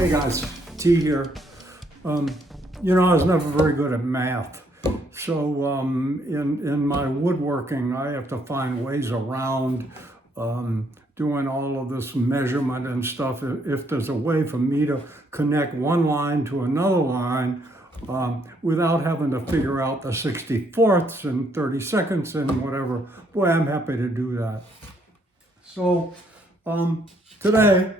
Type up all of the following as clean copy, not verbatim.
Hey guys, T here. I was never very good at math. So in my woodworking, I have to find ways around doing all of this measurement and stuff. If there's a way for me to connect one line to another line without having to figure out the 64ths and 32nds and whatever, boy, I'm happy to do that. So today,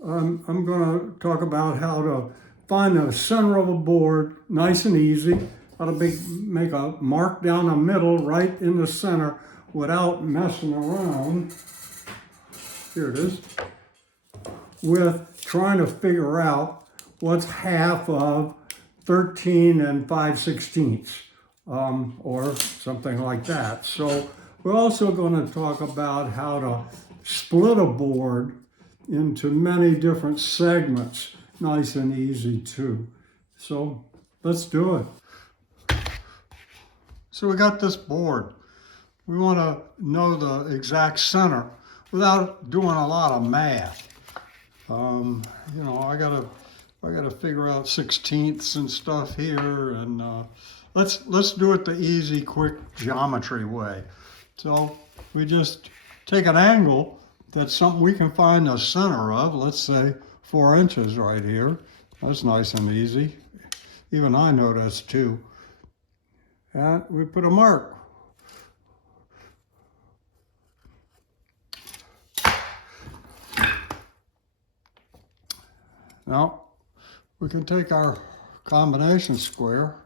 I'm going to talk about how to find the center of a board nice and easy, how to make a mark down the middle right in the center without messing around. Here it is. With trying to figure out what's half of 13 and 5/16, or something like that. So we're also going to talk about how to split a board into many different segments, nice and easy too. So let's do it. So we got this board. We want to know the exact center without doing a lot of math. I gotta figure out 16ths and stuff here, and let's do it the easy, quick geometry way. So we just take an angle that's something we can find the center of. Let's say 4 inches right here. That's nice and easy. Even I know that's 2. And we put a mark. Now, we can take our combination square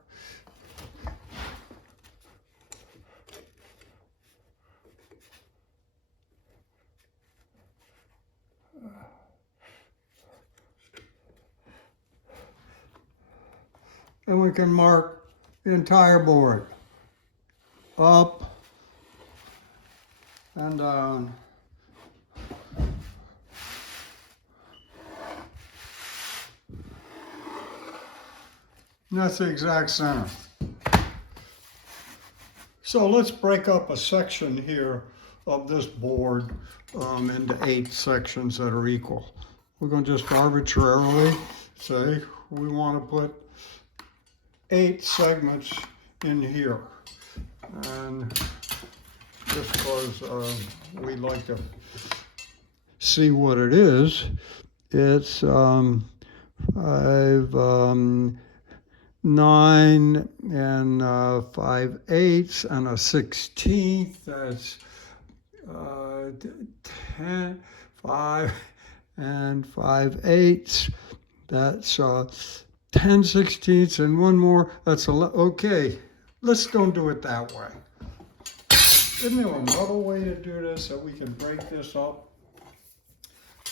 and we can mark the entire board up and down. And that's the exact center. So let's break up a section here of this board into 8 sections that are equal. We're going to just arbitrarily say we want to put 8 segments in here. And just because we'd like to see what it is, it's 5, 9 and 5/8 and a 16th. That's 10, 5 and 5/8. That's 10/16 and one more. That's okay. Let's don't do it that way. Isn't there another way to do this that we can break this up?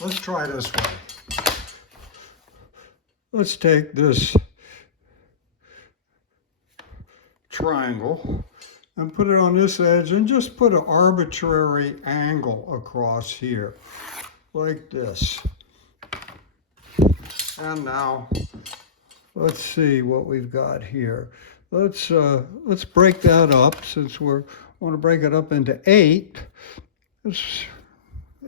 Let's try this way. Let's take this triangle and put it on this edge and just put an arbitrary angle across here like this. And now let's see what we've got here. Let's break that up, since we want to break it up into 8. It's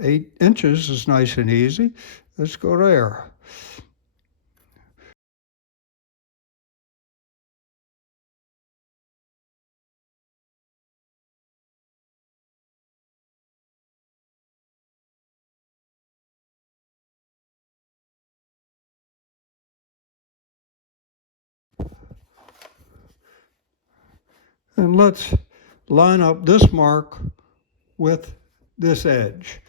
8 inches is nice and easy. Let's go there. And let's line up this mark with this edge.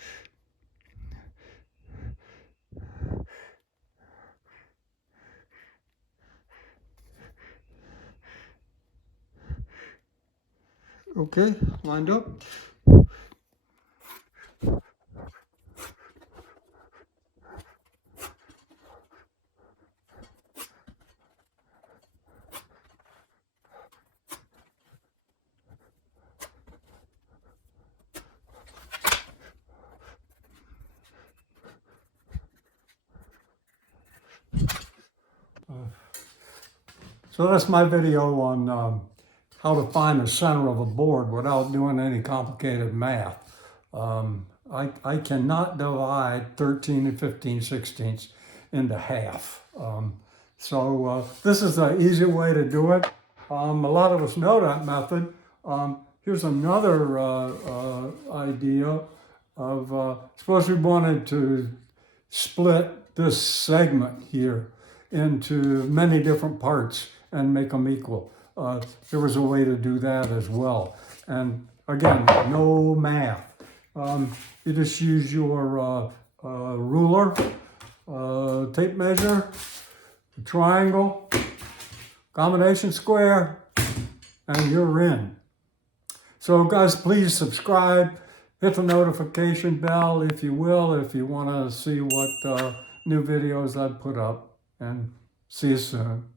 Okay, lined up. So that's my video on how to find the center of a board without doing any complicated math. I cannot divide 13 and 15/16 into half. This is the easy way to do it. A lot of us know that method. Here's another idea of, suppose we wanted to split this segment here into many different parts and make them equal. There was a way to do that as well. And again, no math. You just use your ruler, tape measure, triangle, combination square, and you're in. So guys, please subscribe, hit the notification bell if you will, if you want to see what new videos I put up, and see you soon.